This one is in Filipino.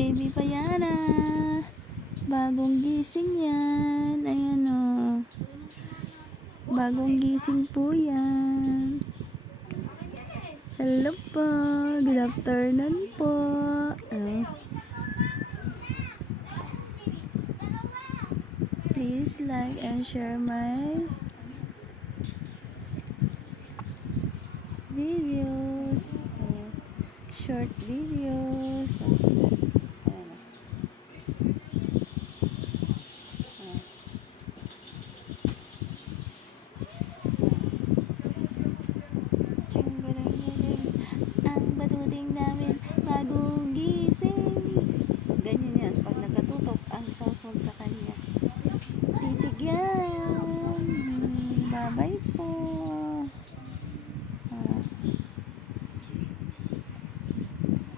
baby pa yan ah. Bagong gising yan. Ayan o. Bagong gising po yan. Hello po. Good afternoon po. Please like and share my videos. Short videos.